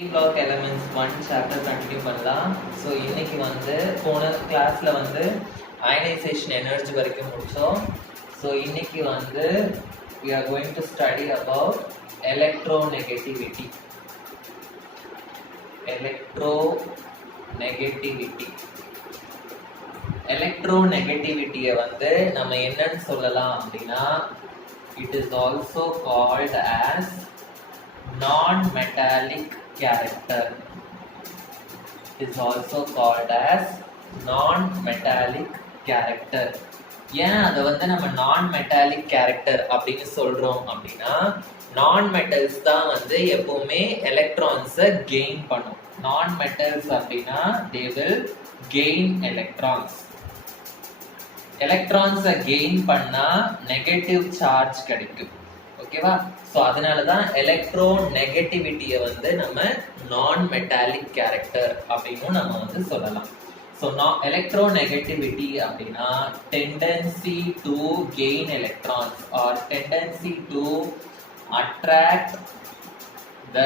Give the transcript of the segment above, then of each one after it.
Block elements 1 chapter continue பண்ணலாம். So இன்னைக்கு போன கிளாஸ்ல ionization energy வரைக்கும் முடிச்சோம். ஸோ இன்னைக்கு we are going to study about electronegativity. electronegativity நம்ம என்னன்னு சொல்லலாம் அப்படின்னா, it is also called as non-metallic character. Is also called as non-metallic character. ஏன் அதை நம்ம non-metallic character அப்படின்னு சொல்றோம் அப்படின்னா, non-metals தான் எப்பவுமே எலக்ட்ரான்ஸை கெயின் பண்ணும். non-metals அப்படின்னா they will gain electrons. எலக்ட்ரான்ஸை கெயின் பண்ணா நெகட்டிவ் சார்ஜ் கிடைக்கும். ஓகேவா? ஸோ அதனால தான் எலக்ட்ரோநெகட்டிவிட்டியை நம்ம நான் மெட்டாலிக் கேரக்டர் அப்படின்னு நம்ம சொல்லலாம். ஸோ எலக்ட்ரோநெகட்டிவிட்டி அப்படின்னா tendency to gain electrons or tendency to attract the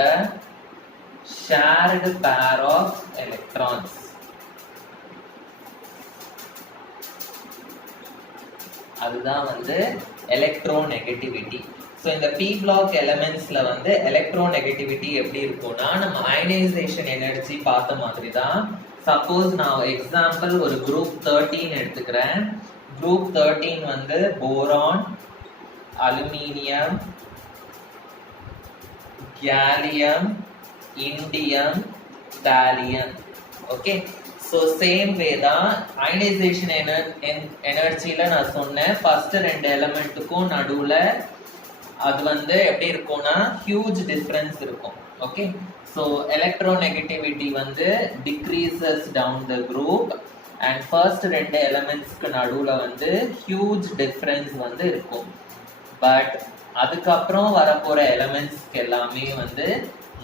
shared pair of electrons. அதுதான் எலக்ட்ரோநெகட்டிவிட்டி. ஸோ இந்த பி பிளாக் எலமெண்ட்ஸ்ல எலக்ட்ரோநெகட்டிவிட்டி எப்படி இருக்கும்னா, நம்ம அயனைசேஷன் எனர்ஜி பார்த்த மாதிரி தான். சப்போஸ் நான் எக்ஸாம்பிள் ஒரு குரூப் 13 எடுத்துக்கிறேன். Group 13 boron, aluminium, gallium, indium, thallium. Okay, so same way தான் அயனைசேஷன் எனர்ஜியில நான் சொன்னேன். ஃபர்ஸ்ட் 2 எலமெண்ட்டுக்கும் நடுவுல அது எப்படி இருக்கும்னா ஹியூஜ் டிஃபரன்ஸ் இருக்கும். Okay, so electronegativity decreases down the group and first 2 எலமெண்ட்ஸ்க்கு நடுவுல ஹியூஜ் டிஃபரன்ஸ் இருக்கும். பட் அதுக்கப்புறம் வரப்போற எலமெண்ட்ஸ்க்கு எல்லாமே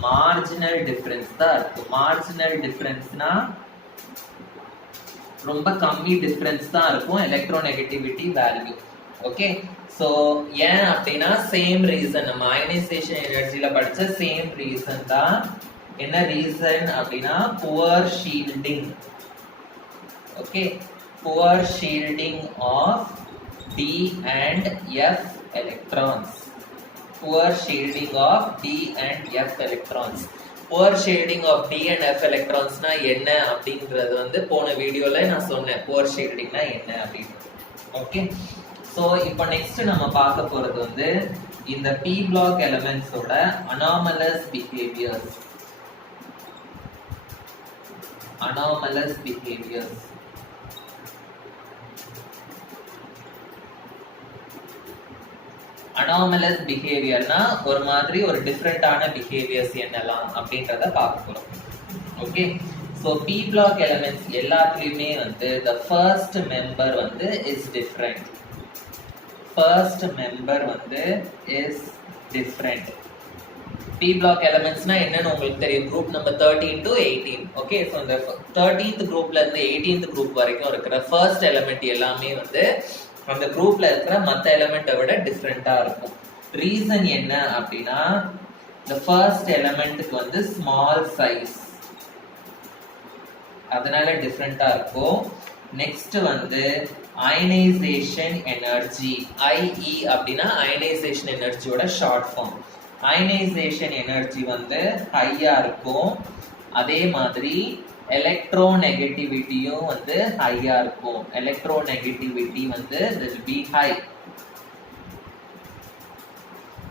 மார்ஜினல் டிஃபரன்ஸ் தான் இருக்கும். மார்ஜினல் டிஃபரன்ஸ்னா ரொம்ப கம்மி டிஃபரன்ஸ் தான் இருக்கும் எலக்ட்ரோநெகட்டிவிட்டி வேல்யூ. ஓகே, ஸோ ஏன் அப்படின்னா சேம் ரீசன், நம்ம அயனைசேஷன் எனர்ஜியில படிச்ச சேம் ரீசன் தான். என்ன ரீசன் அப்படின்னா poor shielding. Okay, poor shielding of d and f electrons. Poor shielding of d and f electrons. Poor shading of d and f எலக்ட்ரான்ஸ்னா என்ன அப்படின்றது போன வீடியோல நான் சொன்னேன். புவர் ஷேடிங்னா என்ன அப்படின்னு. ஓகே, ஸோ இப்போ நெக்ஸ்ட் நம்ம பார்க்க போறது இந்த பி பிளாக் எலமெண்ட்ஸோட anomalous behaviours. Anomalous behaviours anomalous பிஹேவியர்னா ஒரு மாதிரி ஒரு டிஃப்ரெண்டான பிஹேவியர்ஸ் என்னலாம் அப்படின்றத பார்க்க போறோம். Okay, so B block elements எல்லாத்துலயுமே the first member is different. First member is different. P block elements na என்னன்னு உங்களுக்கு தெரியும். Group number 13 to 18. Okay, so இந்த 13th குரூப்ல இருந்து 18th குரூப் வரைக்கும் இருக்கிற ஃபர்ஸ்ட் எலிமெண்ட் எல்லாமே அந்த குரூப்ல இருக்கிற மற்ற எலிமெண்ட்டை விட டிஃப்ரெண்டா இருக்கும். ரீசன் என்ன அப்படின்னா, இந்த ஃபர்ஸ்ட் எலிமெண்ட்டுக்கு ஸ்மால் சைஸ், அதனால டிஃப்ரெண்டா இருக்கும். Next ionisation energy. IE அப்படின்னா அயனைசேஷன் எனர்ஜியோட ஷார்ட் ஃபார்ம். அயனைசேஷன் எனர்ஜி ஹையா இருக்கும். அதே மாதிரி எலக்ட்ரோநெகட்டிவிட்டியும் ஹையா இருக்கும். Electronegativity will be high.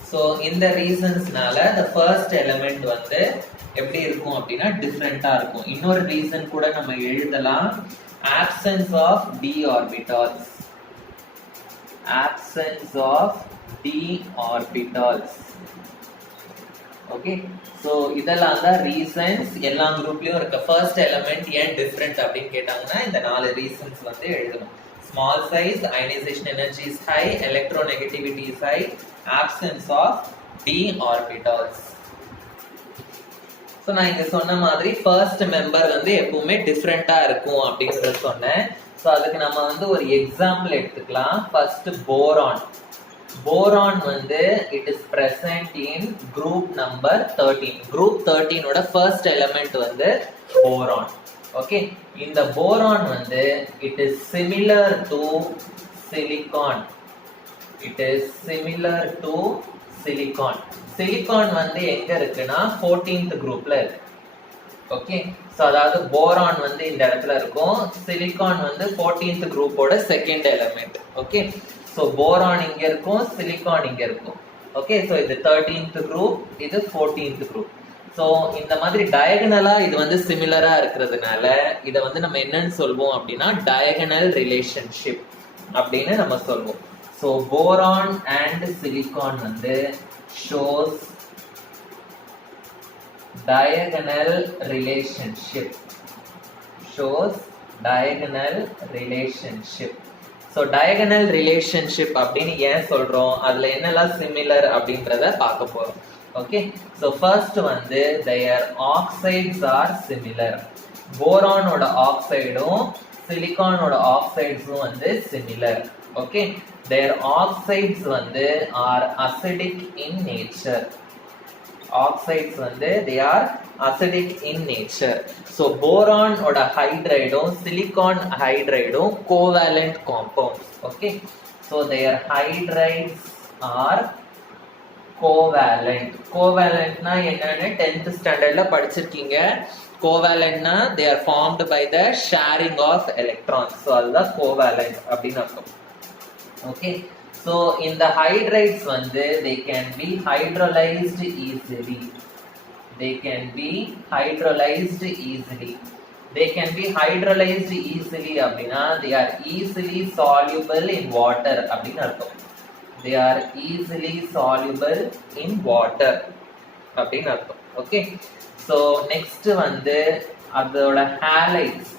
So இந்த ரீசன்ஸ்னால the first element எப்படி இருக்கும் அப்படின்னா டிஃப்ரெண்டா இருக்கும். இன்னொரு ரீசன் கூட நம்ம எழுதலாம், absence of d orbitals. Absence of d orbitals. Okay, so இதெல்லாம் தான் ரீசன்ஸ். எல்லா குரூப்லயும் இருக்க ஃபர்ஸ்ட் எலிமெண்ட் ஏன் டிஃப்ரெண்ட் அப்படின்னு கேட்டாங்கன்னா இந்த 4 ரீசன்ஸ் எழுதணும். Small size, ionisation energy is high, electronegativity is high, absence of d orbitals. So நான் இங்க சொன்ன மாதிரி ஃபர்ஸ்ட் மெம்பர் எப்பவுமே டிஃப்ரெண்டா இருக்கும் அப்படின்றது சொன்னேன். ஸோ அதுக்கு நம்ம ஒரு எக்ஸாம்பிள் எடுத்துக்கலாம். First boron. போரான் வந்து it is present in group number 13. group 13 ஓட first element வந்து boron. okay, இந்த boron வந்து it is similar to silicon. it is similar to silicon. silicon வந்து எங்க இருக்குன்னா 14th groupல இருக்கு. ஓகே, சோ அதாவது போரான் வந்து இந்த இடத்துல இருக்கும், சிலிகான் வந்து 14th குரூப்போட second element. Okay, so boron இங்க இருக்கும், சிலிகான் இங்க இருக்கும். ஓகே, சோ இது 13th குரூப், இது 14th குரூப். சோ இந்த மாதிரி டயகனலா இது வந்து சிமிலரா இருக்கிறதுனால இத வந்து நம்ம என்னன்னு சொல்வோம் அப்படின்னா டயகனல் ரிலேஷன்ஷிப் அப்படின்னு நம்ம சொல்வோம். சோ போரான் அண்ட் சிலிகான் வந்து shows diagonal relationship. shows diagonal relationship. so diagonal relationship அப்படின்னு ஏன் சொல்றோம், அதுல என்னெல்லாம் சிமிலர் அப்படின்றத பார்க்க போறோம். ஓகே, so first வந்து their oxides are similar. போரானோட ஆக்சைடும் சிலிகானோட ஆக்சைட்ஸும் வந்து சிமிலர். ஓகே, their oxides வந்து are acidic in nature. oxides வந்து they are acidic in nature. so boron ஓட ஹைட்ரைடும் silicon ஹைட்ரைடும் covalent compounds. okay, so their hydrides are covalent. covalent னா என்னன்னு 10th standardல படிச்சிருக்கீங்க. covalent னா they are formed by the sharing of electrons. so அதுதான் covalent அப்படின்னு அர்த்தம். okay, so in the hydrides வந்து they can be hydrolyzed easily. they can be hydrolyzed easily. they can be hydrolyzed easily அப்படினா they are easily soluble in water அப்படின்னு அர்த்தம். they are easily soluble in water அப்படின்னு அர்த்தம். okay, so next வந்து அதோட halides.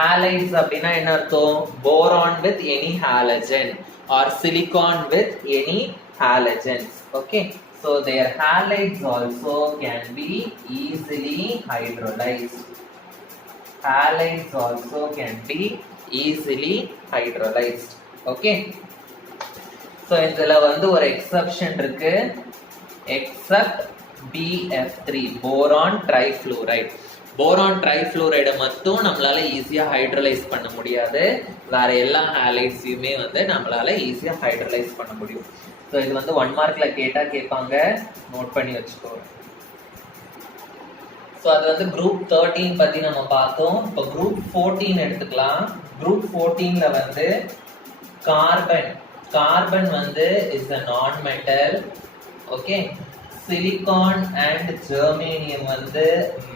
halides அப்படினா என்ன அர்த்தம், boron with any halogen or silicon with any halogens. okay, so their halides also can be easily hydrolyzed. halides also can be easily hydrolyzed. okay, so இதுல வந்து ஒரு exception இருக்கு, except BF3 boron trifluoride. Boron ட்ரைஃப்ளூரைடை மட்டும் நம்மளால ஈஸியா hydrolase பண்ண முடியாது, வேற எல்லா ஹாலைட்ஸையுமே வந்து நம்மளால ஈஸியா ஹைட்ரலைஸ் பண்ண முடியும். ஸோ இது வந்து 1 மார்க்ல கேட்டா கேட்பாங்க, நோட் பண்ணி வச்சுக்கோங்க. ஸோ அது வந்து குரூப் 13 பத்தி நம்ம பார்த்தோம். இப்போ குரூப் 14 எடுத்துக்கலாம். குரூப் 14ல வந்து கார்பன். கார்பன் வந்து is a non metal. Okay, silicon and germanium வந்து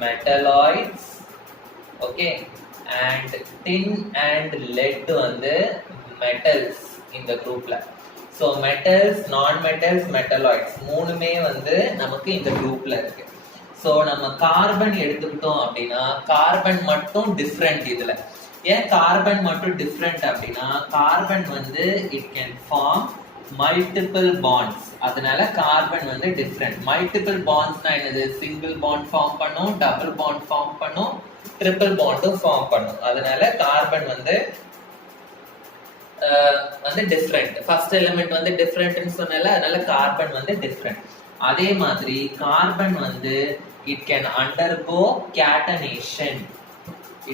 metalloids. Okay, and tin and lead வந்து மெட்டல்ஸ் இந்த குரூப்ல. So metals, non metals, metalloids மூணுமே வந்து நமக்கு இந்த குரூப்ல இருக்கு. ஸோ நம்ம கார்பன் எடுத்துக்கிட்டோம் அப்படின்னா கார்பன் மட்டும் டிஃப்ரெண்ட். இதுல ஏன் கார்பன் மட்டும் டிஃப்ரெண்ட் அப்படின்னா கார்பன் வந்து it can form multiple bonds, அதனால கார்பன் வந்து டிஃப்ரெண்ட். மல்டிபிள் பாண்ட்ஸ்னா என்னது, சிங்கிள் பாண்ட் ஃபார்ம் பண்ணும், டபுள் பாண்ட் ஃபார்ம் பண்ணும், ட்ரிபிள் பாண்டும் ஃபார்ம் பண்ணும். அதனால கார்பன் வந்து டிஃப்ரெண்ட். ஃபர்ஸ்ட் எலிமெண்ட் வந்து டிஃப்ரெண்ட்னு சொன்னால அதனால கார்பன் வந்து டிஃப்ரெண்ட். அதே மாதிரி கார்பன் வந்து it can undergo catenation.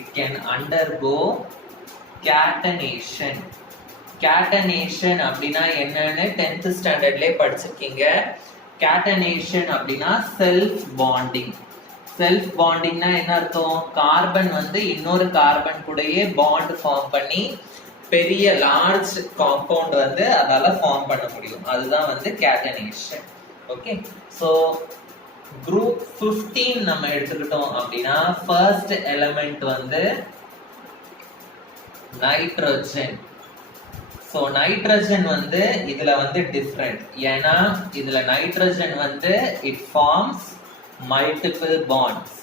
It can undergo catenation. Catenation அப்படின்னா என்னன்னு 10th ஸ்டாண்டர்ட்லயே படிச்சிருக்கீங்க. கேட்டனேஷன் அப்படின்னா செல்ஃப் பாண்டிங். செல்ஃப் பாண்டிங்னா என்ன அர்த்தம், கார்பன் வந்து இன்னொரு கார்பன் கூடயே பாண்ட் ஃபார்ம் பண்ணி பெரிய லார்ஜ் காம்பவுண்ட் வந்து அதால ஃபார்ம் பண்ண முடியும், அதுதான் வந்து கேட்டனேஷன். ஓகே, ஸோ குரூப் 15 நம்ம எடுத்துக்கிட்டோம் அப்படின்னா ஃபர்ஸ்ட் எலிமெண்ட் வந்து நைட்ரோஜன். ஸோ நைட்ரஜன் வந்து இதுல வந்து டிஃப்ரெண்ட். ஏன்னா இதுல நைட்ரஜன் வந்து it forms multiple bonds.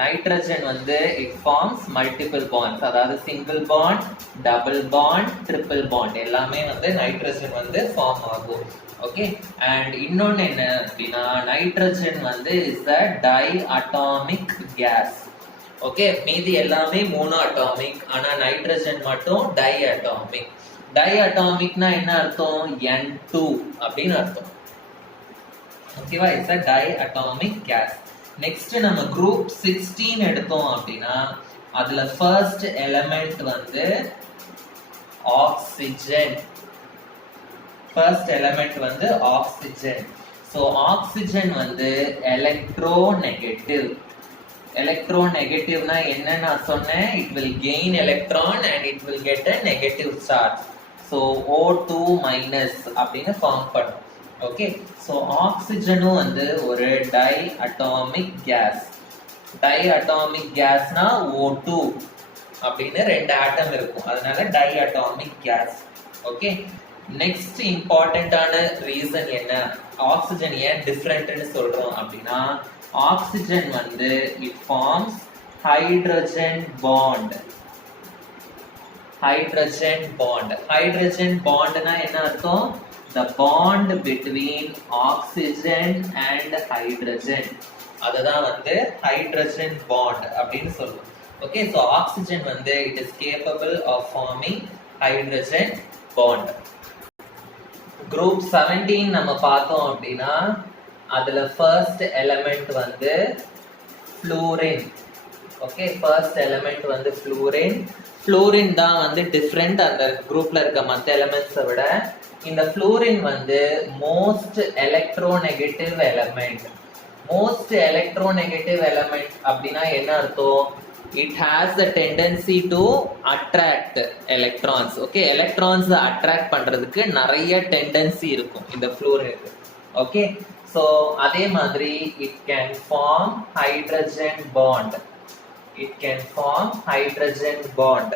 Nitrogen வந்து இட் ஃபார்ம்ஸ் மல்டிபிள் பாண்ட்ஸ், அதாவது single bond, double bond, triple bond எல்லாமே வந்து நைட்ரஜன் வந்து ஃபார்ம் ஆகும். ஓகே, அண்ட் இன்னொன்னு என்ன அப்படின்னா நைட்ரஜன் வந்து is a diatomic gas. Okay, மீதி எல்லாமே மோனோ அட்டாமிக், ஆனா நைட்ரஜன் மட்டும் டை அட்டாமிக். டைஅட்டாமிக்னா என்ன அர்த்தம்? N2 அப்படின்னு அர்த்தம். ஓகேவா? It's a diatomic gas. Next நம்ம குரூப் 16 எடுத்தோம் அப்படின்னா அதுல ஃபர்ஸ்ட் எலிமெண்ட் வந்து ஆக்சிஜன். ஃபர்ஸ்ட் எலிமெண்ட் வந்து ஆக்சிஜன். சோ ஆக்சிஜன் வந்து எலக்ட்ரோநெகட்டிவ். எலக்ட்ரோநெகட்டிவ்னா என்ன நான் சொன்னேன்? it will gain electron and it will get a negative charge. so O2 minus அப்படின்னு ஃபார்ம் பண்ணும். ஓகே, சோ ஆக்சிஜனும் வந்து ஒரு டைஅட்டாமிக் கேஸ். டைஅட்டாமிக் கேஸ்னா O2 அப்படின்னு ரெண்டு ஆட்டம் இருக்கும், அதனால டைஅட்டாமிக் கேஸ். ஓகே, நெக்ஸ்ட் இம்பார்ட்டன்டான ரீசன் என்ன, ஆக்சிஜன் ஏன் டிஃபரெண்ட்னு சொல்றோம் அப்படின்னா, ஆக்சிஜன் வந்து it forms hydrogen bond. Hydrogen bond. Hydrogen பாண்ட்னா என்ன அர்த்தம்? the bond between oxygen and hydrogen. அதுதான் வந்து ஹைட்ரஜன் பாண்ட் அப்படின்னு சொல்லுவோம். ஓகே, சோ ஆக்சிஜன் வந்து it is capable of forming hydrogen bond. Group 17 நம்ம பார்த்தோம் அப்படின்னா அதுல ஃபர்ஸ்ட் எலிமெண்ட் வந்து ஃப்ளூரின். ஓகே, ஃபர்ஸ்ட் எலிமெண்ட் வந்து ஃப்ளூரின். ஃப்ளூரின் தான் வந்து டிஃபரெண்ட் அந்த குரூப்ல இருக்க மற்ற எலிமெண்ட்ஸை விட. இந்த ஃப்ளூரின் வந்து most electronegative element. Most electronegative element அப்படின்னா என்ன அர்த்தம்? it has the tendency to attract electrons. Okay, electrons attract பண்றதுக்கு நிறைய டெண்டன்சி இருக்கும் இந்த ஃப்ளூரினுக்கு. ஓகே, சோ அதே மாதிரி it can form hydrogen bond. it can form hydrogen bond.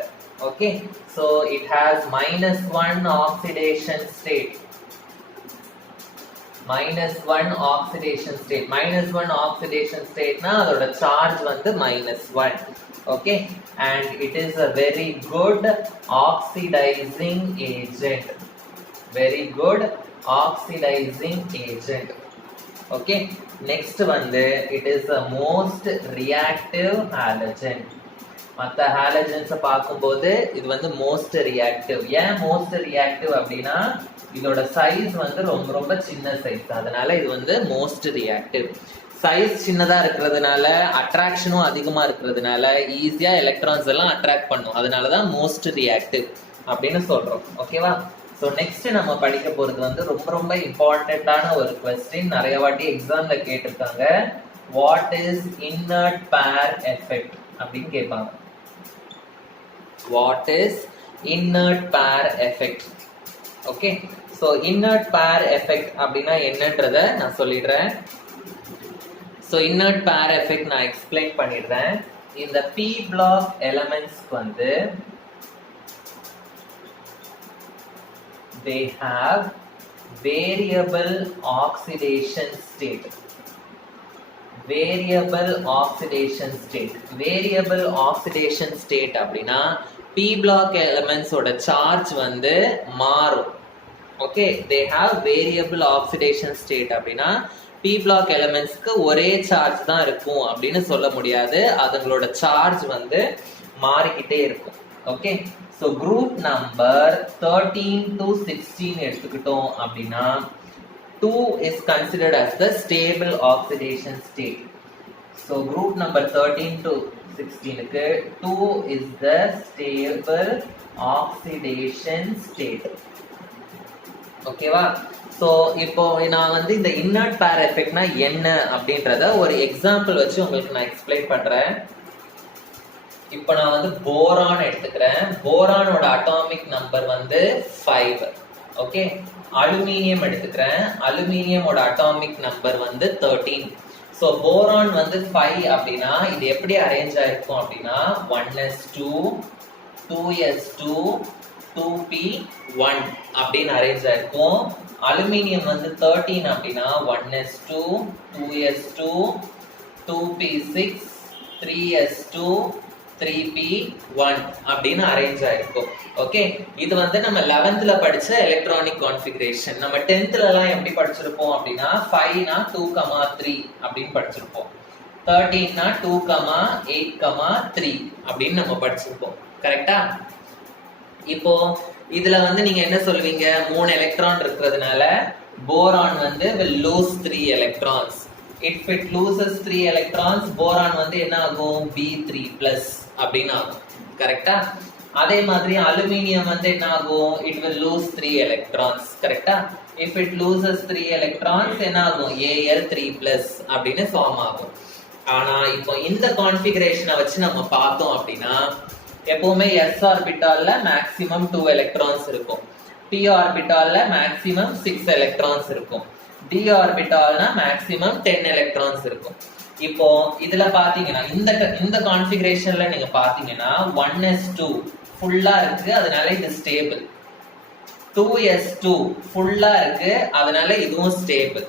Okay, so it has -1 oxidation state. -1 oxidation state. -1 oxidation state na adoda charge வந்து -1. Okay, and it is a very good oxidizing agent. Very good oxidizing agent. Okay, next வந்து it is the most reactive halogen. மற்ற ஹாலஜன்ஸை பார்க்கும்போது இது வந்து most reactive. ஏன் most reactive அப்படின்னா இதோட size வந்து ரொம்ப ரொம்ப சின்ன சைஸ், அதனால இது வந்து மோஸ்ட் ரியாக்டிவ். சைஸ் சின்னதா இருக்கிறதுனால அட்ராக்ஷனும் அதிகமா இருக்கிறதுனால ஈஸியா எலக்ட்ரான்ஸ் எல்லாம் அட்ராக்ட் பண்ணும், அதனாலதான் மோஸ்ட் ரியாக்டிவ் அப்படின்னு சொல்றோம். ஓகேவா? ஸோ நெக்ஸ்ட் நம்ம படிக்க போறது வந்து ரொம்ப ரொம்ப இம்பார்ட்டன்டான ஒரு கொஸ்டின், நிறைய வாட்டி எக்ஸாம்ல கேட்டிருக்காங்க. வாட் இஸ் இன்னர்ட் பேர் எஃபெக்ட் அப்படின்னு கேட்பாங்க. வாட் இஸ் இன்னர்ட் பேர் எஃபெக்ட்? ஓகே, ஸோ இன்னர்ட் பேர் எஃபெக்ட் அப்படின்னா என்னன்றத நான் சொல்லிடுறேன். ஸோ இன்னர்ட் பேர் எஃபெக்ட் நான் எக்ஸ்பிளைன் பண்ணிடுறேன். இந்த பி பிளாக் எலிமெண்ட்ஸ்க்கு வந்து they have variable oxidation state. Variable oxidation state. Variable oxidation state அப்படின்னா p block elements ஓட சார்ஜ் வந்து மாறும். Okay, they have variable oxidation state அப்படின்னா p block elementsக்கு ஒரே சார்ஜ் தான் இருக்கும் அப்படின்னு சொல்ல முடியாது, அதுங்களோட சார்ஜ் வந்து மாறிக்கிட்டே இருக்கும். Okay, so group number 13 to 16 எடுத்துக்கிட்டோம் அப்படின்னா 2 is considered as the stable oxidation state. So group number 13 to 16க்கு 2 is the stable oxidation state. ஓகேவா? ஸோ இப்போ நான் வந்து இந்த இன்னர்ட் பேர் எஃபெக்ட்னா என்ன அப்படின்றத ஒரு எக்ஸாம்பிள் வச்சு உங்களுக்கு நான் எக்ஸ்பிளைன் பண்றேன். இப்போ நான் வந்து போரான் எடுத்துக்கிறேன். போரானோட அட்டாமிக் நம்பர் வந்து 5. ஓகே, அலுமினியம் எடுத்துக்கிறேன். அலுமினியமோட அட்டாமிக் நம்பர் வந்து 13. ஸோ போரான் வந்து 5 அப்படின்னா இது எப்படி அரேஞ்ச் ஆயிருக்கும் அப்படின்னா 1s2 2s2 2p1 அப்படின்னு அரேஞ்ச் ஆயிருக்கும். அலுமினியம் வந்து 13 அப்படின்னா 1s2 2s2 2p6 3s2 3p1 அப்படின்னு அரேஞ்ச் ஆயிருக்கும். ஓகே, இது வந்து நம்ம 11th படிச்ச எலக்ட்ரானிக் கான்ஃபிகரேஷன். நம்ம 10th எல்லாம் எப்படி படிச்சிருப்போம் அப்படின்னா 5 2,3 அப்படின்னு படிச்சிருப்போம். 13 2,8,3 அப்படின்னு நம்ம படிச்சிருப்போம். கரெக்டா? இப்போ இதுல வந்து நீங்க என்ன சொல்லுவீங்க, 3 எலக்ட்ரான் இருக்கிறதுனால போரான் வந்து will lose 3 electrons. If it loses 3 electrons, boron வந்து என்ன ஆகும், B3+ அப்படின்னு ஆகும். கரெக்டா? அதே மாதிரி அலுமினியம் வந்து என்ன ஆகும், it will lose 3 electrons. கரெக்டா? If it loses 3 electrons, என்ன ஆகும், Al3+ அப்படின்னு ஃபார்ம் ஆகும். ஆனா இப்போ இந்த கான்ஃபிகரேஷனை வச்சு நம்ம பார்த்தோம் அப்படின்னா எப்பவுமே s ஆர்பிட்டால்ல மேக்ஸிமம் 2 எலக்ட்ரான்ஸ் இருக்கும், p ஆர்பிட்டால்ல மேக்ஸிமம் 6 எலக்ட்ரான்ஸ் இருக்கும், d ஆர்பிட்டால்னா மேக்ஸிமம் 10 எலக்ட்ரான்ஸ் இருக்கும். இப்போ இதுல பாத்தீங்கன்னா இந்த கான்ஃபிகரேஷன்ல நீங்க பாத்தீங்கன்னா 1s2 ஃபுல்லா இருக்கு, அதனால இது ஸ்டேபிள். 2s2 ஃபுல்லா இருக்கு, அதனால இதுவும் ஸ்டேபிள்.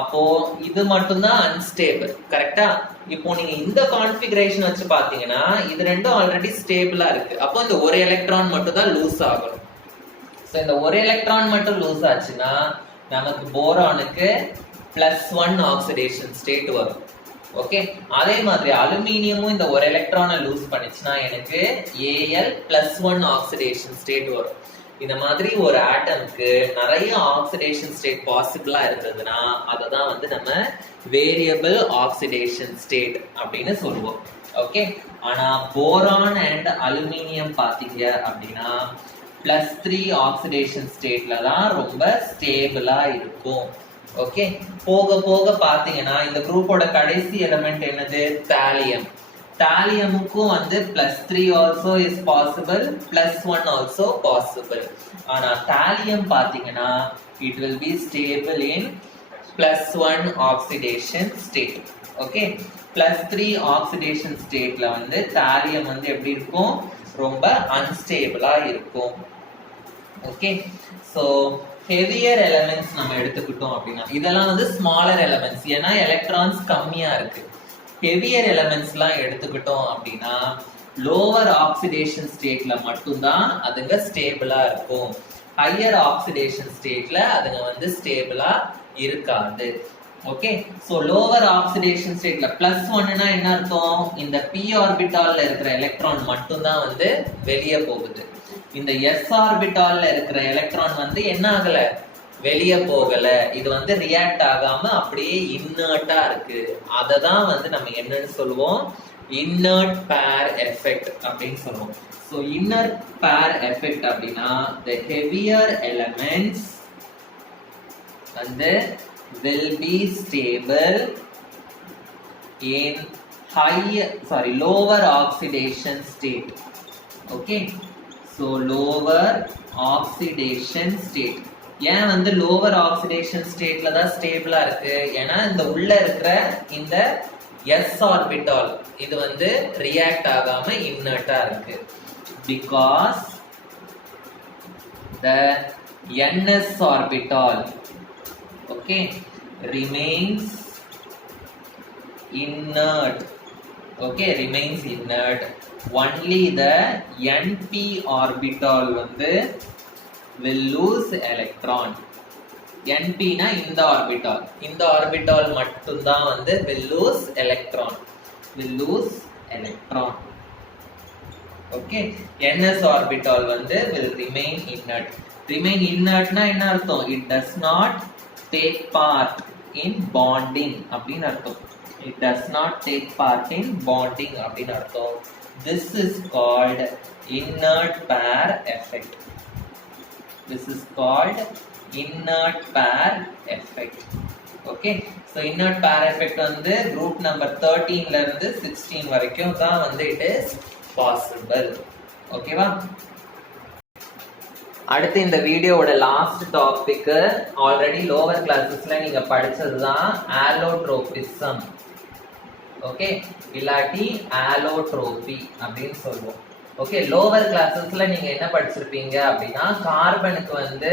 அப்போ இது மட்டும்தான் அன்ஸ்டேபிள். கரெக்டா? இப்போ நீங்க இந்த கான்ஃபிகரேஷன் வச்சு பாத்தீங்கன்னா இது ரெண்டும் ஆல்ரெடி ஸ்டேபிளா இருக்கு. அப்போ இந்த ஒரு எலக்ட்ரான் மட்டும் தான் லூஸ் ஆகணும். சோ இந்த ஒரு எலக்ட்ரான் மட்டும் லூஸ் ஆச்சுன்னா நமக்கு போரானுக்கு +1 ஆக்சிடேஷன் ஸ்டேட் வரும். ஓகே, அதே மாதிரி அலுமினியமும் இந்த ஒரு எலக்ட்ரானை லூஸ் பண்ணிச்சுன்னா எனக்கு Al+1 ஆக்சிடேஷன் ஸ்டேட் வரும். இந்த மாதிரி ஒரு ஆட்டம்க்கு நிறைய ஆக்சிடேஷன் ஸ்டேட் பாசிபிளா இருந்ததுன்னா அதை தான் வந்து நம்ம வேரியபிள் ஆக்சிடேஷன் ஸ்டேட் அப்படின்னு சொல்லுவோம். ஓகே, ஆனா போரான் அண்ட் அலுமினியம் பாத்தீங்க அப்படின்னா +3 ஆக்சிடேஷன் ஸ்டேட்ல தான் ரொம்ப ஸ்டேபிளா இருக்கும். ஓகே, போக போக பாத்தீங்கன்னா இந்த குரூப்போட கடைசி எலிமெண்ட் என்னது, தாலியம். தாலியமுக்கும் வந்து +3 also is possible, +1 also possible. ஆனா தாலியம் பாத்தீங்கன்னா it will be stable in +1 oxidation state. Okay, +3 oxidation stateல வந்து தாலியம் வந்து எப்படி இருக்கும், ரொம்ப அன்ஸ்டேபிளா இருக்கும். ஓகே, சோ ஹெவியர் எலிமெண்ட்ஸ் நம்ம எடுத்துக்கிட்டோம் அப்படின்னா இதெல்லாம் வந்து ஸ்மாலர் எலிமெண்ட்ஸ், ஏன்னா எலக்ட்ரான்ஸ் கம்மியா இருக்கு. ஹெவியர் எலிமெண்ட்ஸ்லாம் எடுத்துக்கிட்டோம் அப்படின்னா லோவர் ஆக்சிடேஷன் ஸ்டேட்ல மட்டும்தான் அதுங்க ஸ்டேபிளா இருக்கும். ஹையர் ஆக்சிடேஷன் ஸ்டேட்ல அதுங்க வந்து ஸ்டேபிளா இருக்காது. ஓகே, சோ லோவர் ஆக்சிடேஷன் ஸ்டேட்ல +1னா என்ன அர்த்தம், இந்த p ஆர்பிட்டால்ல இருக்கிற எலக்ட்ரான் மட்டும்தான் வந்து வெளியே போகுது. இந்த s ஆர்பிட்டால்ல இருக்கிற எலக்ட்ரான் வந்து என்ன ஆகல, வெளியே போகல. இது வந்து ரியாக்ட் ஆகாம அப்படியே இன்னர்ட்டா இருக்கு. அதை தான் வந்து நம்ம என்னன்னு சொல்லுவோம், இன்னர்ட் பேர் எஃபெக்ட் அப்படின்னு சொல்லுவோம். ஸோ இன்னர்ட் பேர் எஃபெக்ட் அப்படின்னா the heavier elements வந்து will be stable in lower oxidation state. Okay, so lower oxidation state. ஏன் வந்து லோவர் ஆக்சிடேஷன் ஸ்டேட்ல தான் ஸ்டேபிளா இருக்கு, ஏன்னா இந்த உள்ள இருக்கிற இந்த s ஆர்பிட்டால் இது வந்து ரியாக்ட் ஆகாம இன்னர்ட்டா இருக்கு. because the ns orbital okay remains inert. Okay, remains inert. Only the np orbital வந்து will lose electron. np னா இந்த ஆர்பிட்டால் மட்டும் தான் வந்து will lose electron. Okay, ns orbital வந்து will remain inert. Remain inert னா என்ன அர்த்தம், it does not take part in bonding அப்படின்னு அர்த்தம். It does not take part in bonding அப்படின்னு அர்த்தம். This is called inert pair effect. This is called inert pair effect. Okay, so inert pair effect வந்து group number 13 ல இருந்து 16 வரைக்கும் தான் வந்து it is possible. ஓகேவா? அடுத்து இந்த வீடியோவோட லாஸ்ட் டாபிக் ஆல்ரெடி லோவர் கிளாஸஸ்ல நீங்க படிச்சதுதான் ஆலோட்ரோபிசம். ஓகே, இல்லாட்டி ஆலோட்ரோபி அப்படின்னு சொல்லுவோம். ஓகே, லோவர் கிளாஸஸ்ல நீங்க என்ன படிச்சிருப்பீங்க அப்படின்னா கார்பனுக்கு வந்து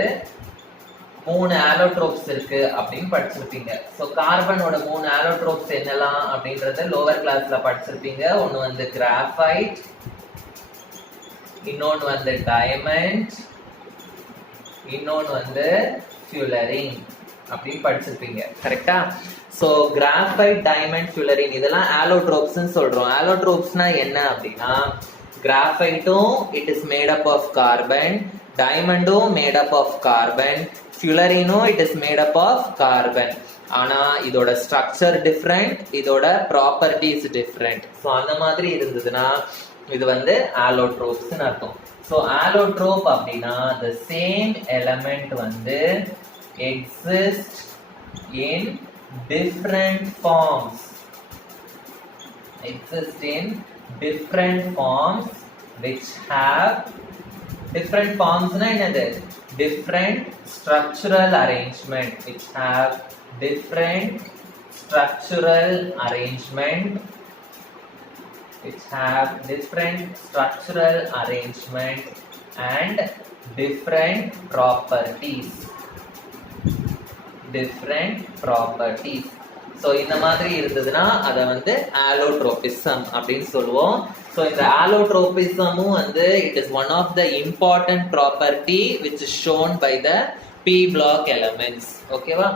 3 ஆலோட்ரோப்ஸ் இருக்கு அப்படின்னு படிச்சிருப்பீங்க. ஸோ கார்பனோட 3 ஆலோட்ரோப்ஸ் என்னலாம் அப்படின்றத லோவர் கிளாஸ்ல படிச்சிருப்பீங்க. ஒன்னு வந்து கிராஃபைட், இன்னொன்னு வந்து டைமண்ட், இன்னொன்னு வந்து ஃபியூலரின் அப்படின்னு படிச்சிருப்பீங்க. கரெக்டா? ஸோ கிராஃபைட், டைமண்ட், ஃபியூலரின் இதெல்லாம் ஆலோட்ரோப்ஸ்ன்னு சொல்றோம். ஆலோட்ரோப்ஸ்னா என்ன அப்படின்னா கிராஃபைட்டும் it is made up of carbon, டைமண்டும் மேட் அப் ஆஃப் கார்பன், ஃபியூலரினும் it is made up of carbon. ஆனா இதோட ஸ்ட்ரக்சர் டிஃப்ரெண்ட், இதோட ப்ராப்பர்ட்டிஸ் டிஃப்ரெண்ட். ஸோ அந்த மாதிரி இருந்ததுன்னா இது வந்து ஆலோட்ரோப்ஸ்னு அர்த்தம். ஸோ ஆலோட்ரோப் அப்படின்னா the same element வந்து exist in different forms, exist in different forms which have different forms na enadhu different structural arrangement, which have different structural arrangement, which have different structural arrangement and different properties, different properties. So இந்த மாதிரி இருந்ததுன்னா அதை வந்து ஆலோட்ரோபிசம் அப்படின்னு சொல்லுவோம். So இந்த ஆலோட்ரோபிசமும் வந்து it is one of the important property which is shown by the P block elements. ஓகேவா?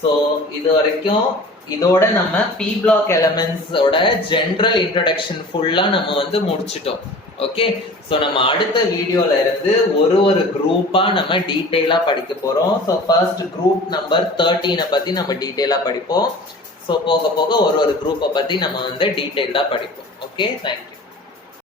ஸோ இது வரைக்கும் இதோட நம்ம பி பிளாக் எலமெண்ட்ஸோட ஜென்ரல் இன்ட்ரடக்ஷன் ஃபுல்லா நம்ம வந்து முடிச்சிட்டோம். ஓகே, ஸோ நம்ம அடுத்த வீடியோல இருந்து ஒரு குரூப்பா நம்ம டீட்டெயிலா படிக்க போறோம். ஸோ ஃபர்ஸ்ட் குரூப் நம்பர் 13 பத்தி நம்ம டீட்டெயிலா படிப்போம். ஸோ போக போக ஒரு குரூப்பை பத்தி நம்ம வந்து டீட்டெயிலா படிப்போம். Okay, thank you.